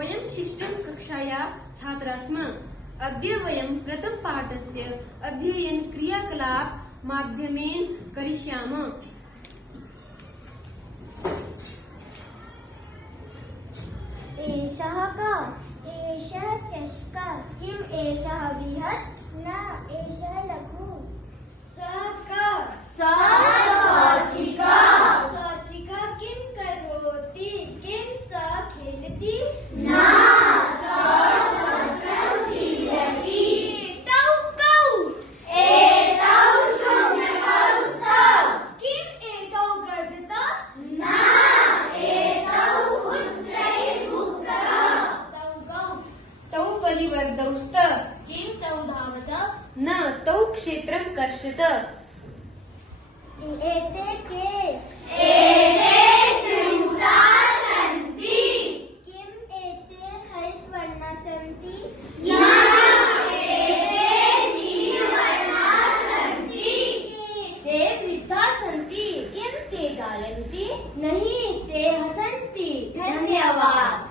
वयं शिष्टं कक्षाया छात्राः स्म। अद्य वयं प्रथमपाठस्य अध्ययन क्रियाकलाप माध्यमेन करिष्यामः। एषः कः? एषः चषकः। किम् एषः बृहत्? न, एषः लघु। सः कः? सः सौचिकः। सौचिकः किं करोति? किं सः खेलति? न, सः वस्त्रं सीवति। एतौ कौ? एतौ शुनकौ स्तः। किम् एतौ गर्जतः? न, एतौ उच्चैर्मुक्तः। तौ गौ। तौ बलिवर्धौ स्तः। किं तौ धावत? न, तौ क्षेत्रं कर्षत। एते के? एते स्यूताः सन्ति। किम् एते हरितवर्णाः सन्ति? न, एते नीलवर्णाः सन्ति। ते वृद्धाः सन्ति। किं ते गायन्ति? नहि, ते हसन्ति। धन्यवाद।